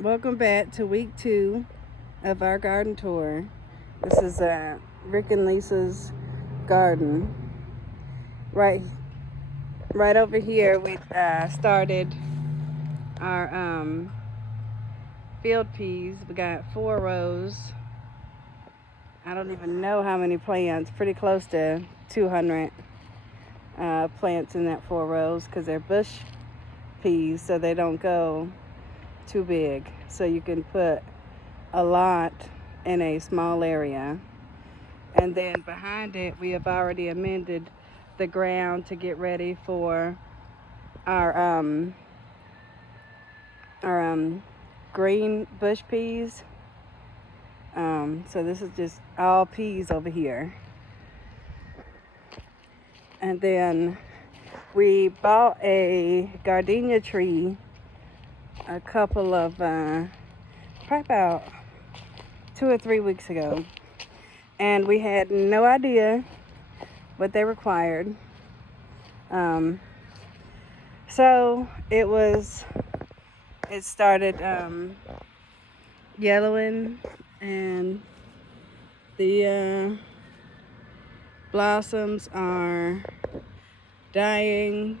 Welcome back to week 2 of our garden tour. This is Rick and Lisa's garden. Right, right over here, we started our field peas. We got 4 rows. I don't even know how many plants. Pretty close to 200 plants in that 4 rows because they're bush peas, so they don't go too big. So you can put a lot in a small area. And then behind it, we have already amended the ground to get ready for our green bush peas. So this is just all peas over here. And then we bought a gardenia tree a couple of probably about 2 or 3 weeks ago, and we had no idea what they required. So it started yellowing, and the blossoms are dying.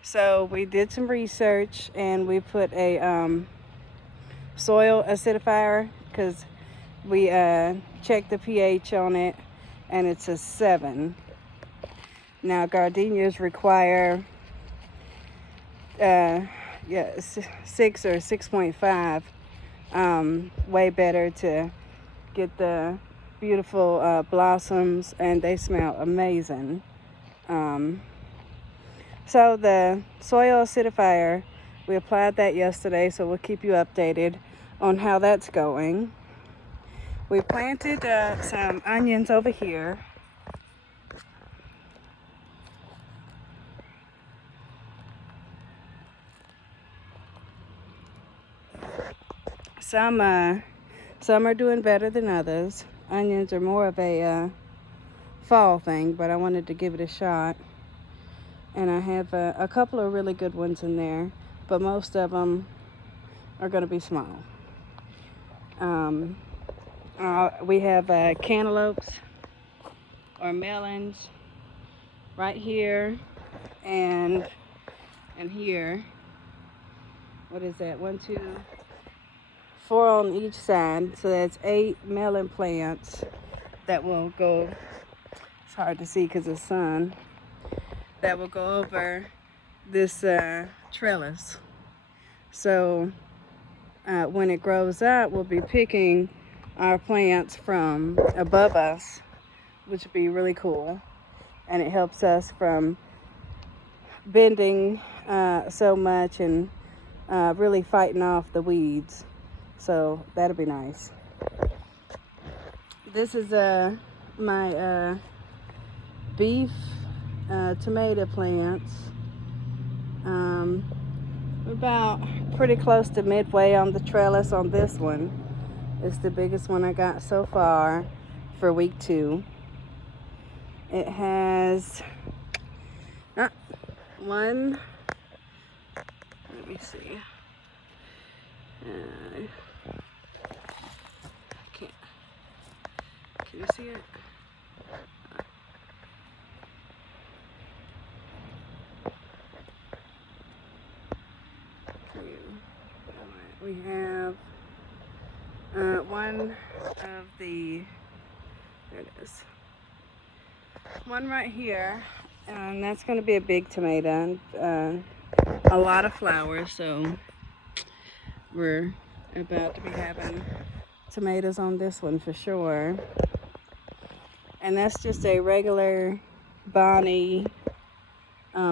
So we did some research and we put a soil acidifier because we checked the pH on it and it's a 7. Now gardenias require 6 or 6.5. Way better to get the beautiful blossoms, and they smell amazing. So the soil acidifier, we applied that yesterday, so we'll keep you updated on how that's going. We planted some onions over here. Some are doing better than others. Onions are more of a fall thing, but I wanted to give it a shot. And I have a couple of really good ones in there, but most of them are going to be small. We have cantaloupes or melons right here and here. What is that? 1, 2, 4 on each side. So that's 8 melon plants that will go. It's hard to see because of the sun. That will go over this trellis. So when it grows up, we'll be picking our plants from above us, which would be really cool. And it helps us from bending so much and really fighting off the weeds. So that'll be nice. This is my beef tomato plants. We're about pretty close to midway on the trellis on this one. It's the biggest one I got so far for week 2. It has one, let me see. Can you see it? We have one of the, there it is, one right here, and that's going to be a big tomato, a lot of flowers, so we're about to be having tomatoes on this one for sure. And that's just a regular Bonnie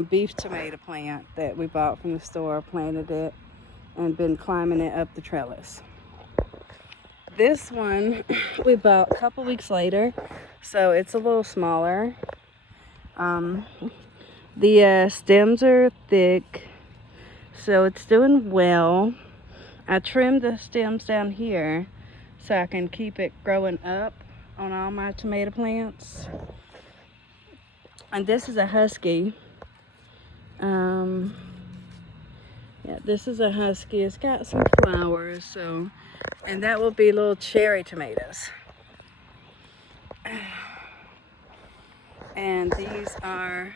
beef tomato plant that we bought from the store, planted it, and been climbing it up the trellis. This one we bought a couple weeks later, so it's a little smaller. The stems are thick, so it's doing well. I trimmed the stems down here so I can keep it growing up on all my tomato plants. And this is a husky. Yeah, this is a husky. It's got some flowers, so, and that will be little cherry tomatoes. And these are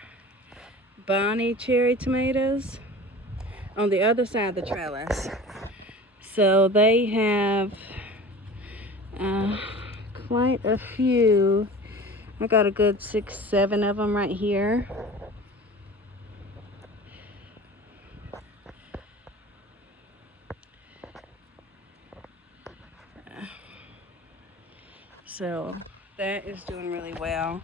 Bonnie cherry tomatoes on the other side of the trellis. So they have quite a few. I got a good 6, 7 of them right here. So that is doing really well.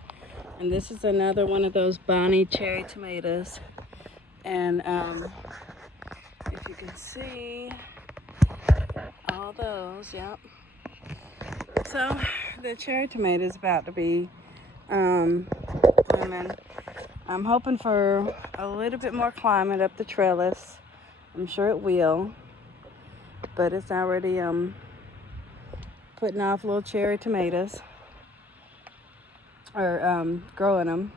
And this is another one of those Bonnie cherry tomatoes. And if you can see all those, yep. So the cherry tomato is about to be blooming. I'm hoping for a little bit more climate up the trellis. I'm sure it will, but it's already putting off little cherry tomatoes, or growing them.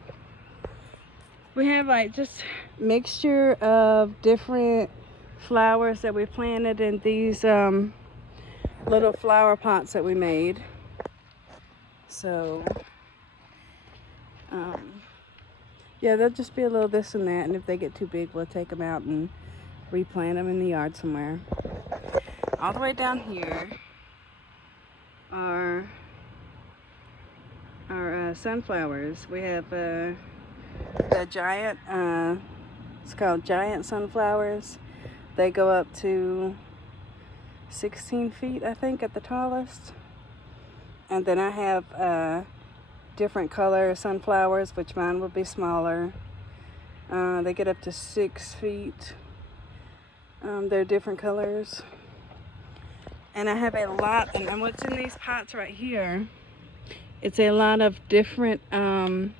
We have like just mixture of different flowers that we planted in these little flower pots that we made. So yeah, they'll just be a little this and that, and if they get too big, we'll take them out and replant them in the yard somewhere. All the way down here are our sunflowers. We have the giant, it's called giant sunflowers. They go up to 16 feet, I think, at the tallest. And then I have different color sunflowers, which mine will be smaller. They get up to 6 feet. They're different colors. And I have a lot, and what's in these pots right here, it's a lot of different gladiolus,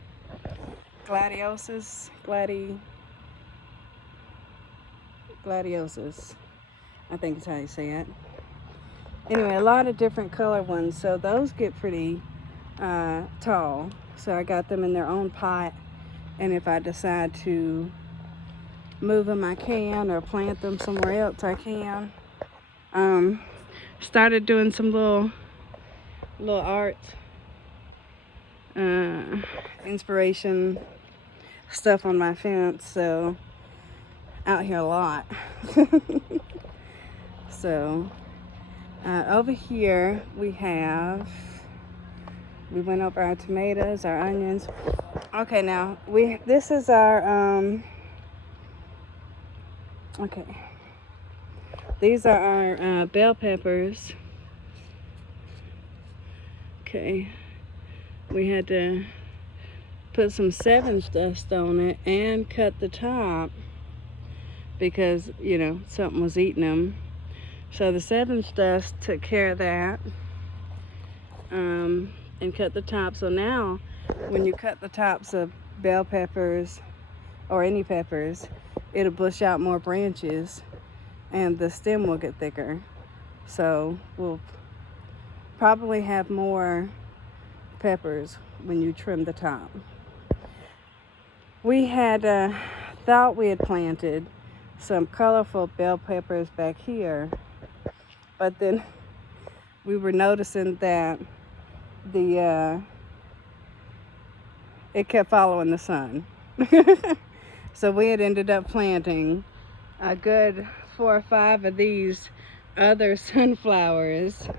I think is how you say it. Anyway, a lot of different color ones, so those get pretty tall. So I got them in their own pot, and if I decide to move them, I can, or plant them somewhere else, I can. Started doing some little art, inspiration stuff on my fence, so out here a lot. So over here we went over our tomatoes, our onions. Okay, now this is our okay, these are our bell peppers. Okay, we had to put some Sevin dust on it and cut the top because, you know, something was eating them. So the Sevin dust took care of that, and cut the top. So now when you cut the tops of bell peppers or any peppers, it'll bush out more branches and the stem will get thicker. So we'll probably have more peppers when you trim the top. We had thought we had planted some colorful bell peppers back here, but then we were noticing that it kept following the sun. So we had ended up planting a good 4 or 5 of these other sunflowers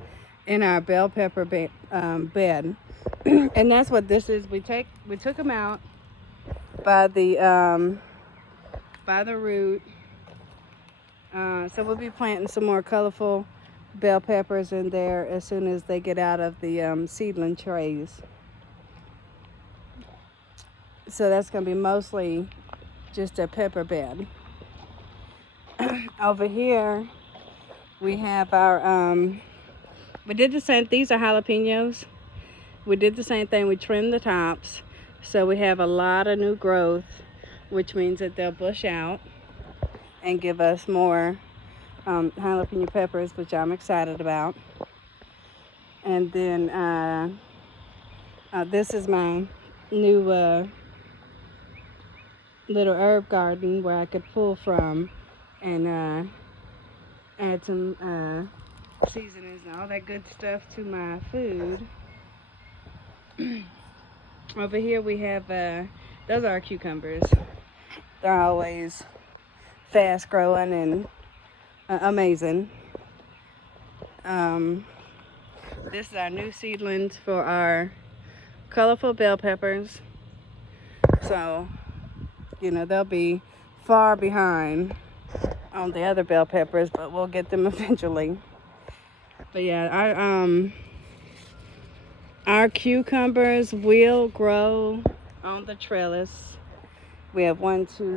in our bell pepper bed. And that's what this is. We took them out by the root. So we'll be planting some more colorful bell peppers in there as soon as they get out of the seedling trays. So that's going to be mostly just a pepper bed. Over here we have our we did the same. These are jalapenos. We did the same thing. We trimmed the tops, so we have a lot of new growth, which means that they'll bush out and give us more jalapeno peppers, which I'm excited about. And then this is my new little herb garden where I could pull from and add some seasonings and all that good stuff to my food. Over here we have, those are our cucumbers. They're always fast growing and amazing. This is our new seedlings for our colorful bell peppers. So, you know, they'll be far behind on the other bell peppers, but we'll get them eventually. But yeah, our cucumbers will grow on the trellis. We have 7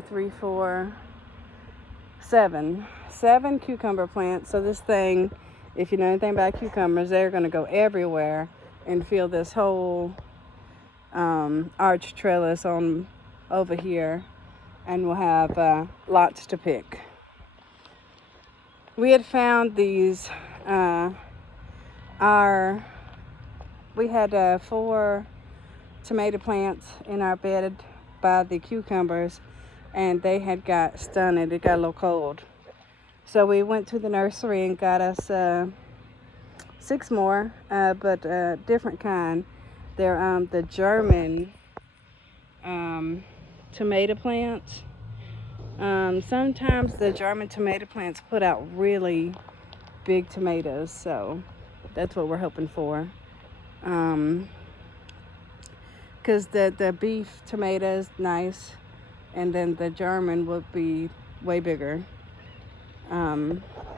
cucumber plants. So this thing, if you know anything about cucumbers, they're going to go everywhere and fill this whole arch trellis on over here, and we'll have lots to pick. We had found these, we had 4 tomato plants in our bed by the cucumbers, and they had got stunted. It got a little cold. So we went to the nursery and got us 6 more, but different kind. They're the German tomato plants. Sometimes the German tomato plants put out really big tomatoes, so that's what we're hoping for. Because the beef tomato is nice, and then the German would be way bigger.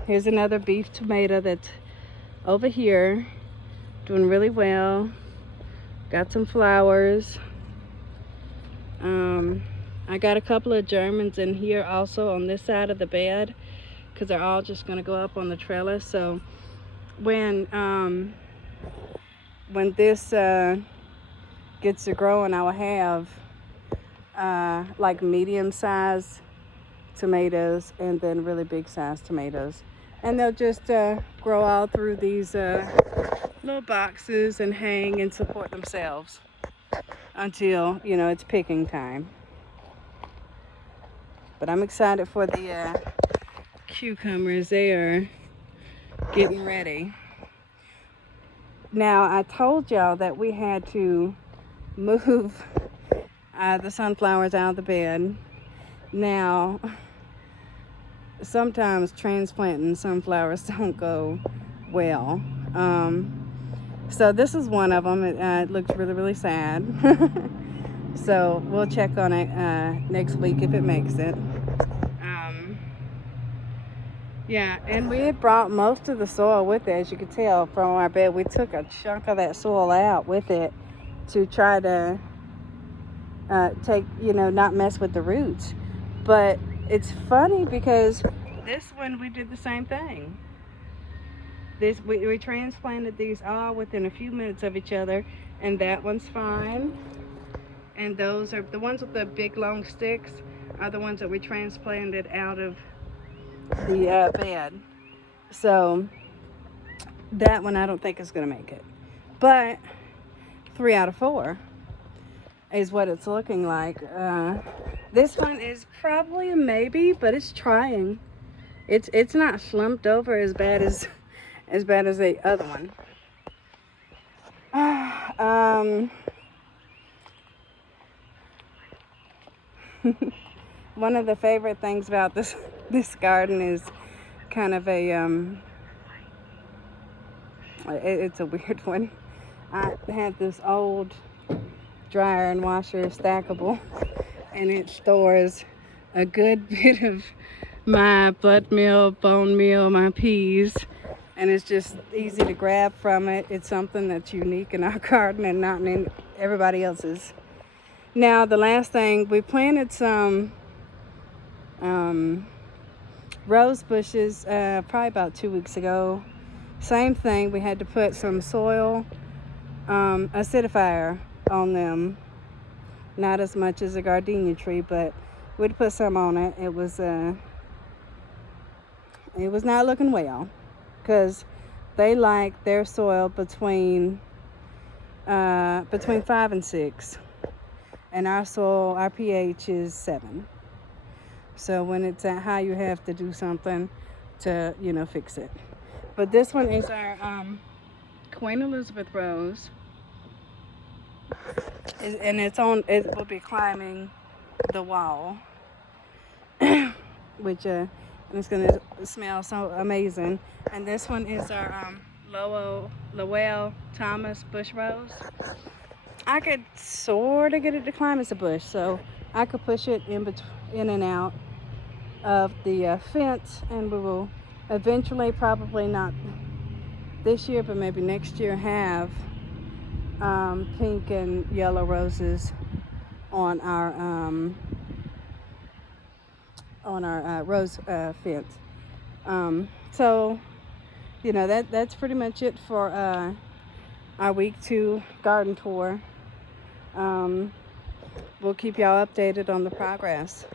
Here's another beef tomato that's over here, doing really well. Got some flowers. I got a couple of Germans in here also on this side of the bed, because they're all just going to go up on the trellis. So when this gets to growing, I will have like medium-sized tomatoes and then really big-sized tomatoes, and they'll just grow all through these little boxes and hang and support themselves until, you know, it's picking time. But I'm excited for the cucumbers. They are getting ready. Now, I told y'all that we had to move the sunflowers out of the bed. Now, sometimes transplanting sunflowers don't go well. So this is one of them. It looks really, really sad. So we'll check on it next week if it makes it. Yeah, and we had brought most of the soil with it, as you could tell from our bed. We took a chunk of that soil out with it to try to take, you know, not mess with the roots. But it's funny because this one we did the same thing. We transplanted these all within a few minutes of each other, and that one's fine. And those are the ones with the big long sticks are the ones that we transplanted out of the bed. So that one I don't think is going to make it, but 3 out of 4 is what it's looking like. This one is probably a maybe, but it's trying. It's not slumped over as bad as the other one. One of the favorite things about this garden is kind of a it's a weird one. I had this old dryer and washer stackable, and it stores a good bit of my blood meal, bone meal, my peas, and it's just easy to grab from it. It's something that's unique in our garden and not in everybody else's. Now, the last thing, we planted some rose bushes probably about 2 weeks ago. Same thing, we had to put some soil acidifier on them. Not as much as a gardenia tree, but we'd put some on it. It was not looking well, because they like their soil between 5 and 6, and our soil, our pH is 7. So when it's that high, you have to do something to, you know, fix it. But this one is our Queen Elizabeth rose. And it will be climbing the wall, which and it's gonna smell so amazing. And this one is our Lowell Thomas bush rose. I could sort of get it to climb. It's a bush, so I could push it in and out of the fence, and we will eventually, probably not this year, but maybe next year, have pink and yellow roses on our rose fence. So you know, that's pretty much it for our week 2 garden tour. We'll keep y'all updated on the progress.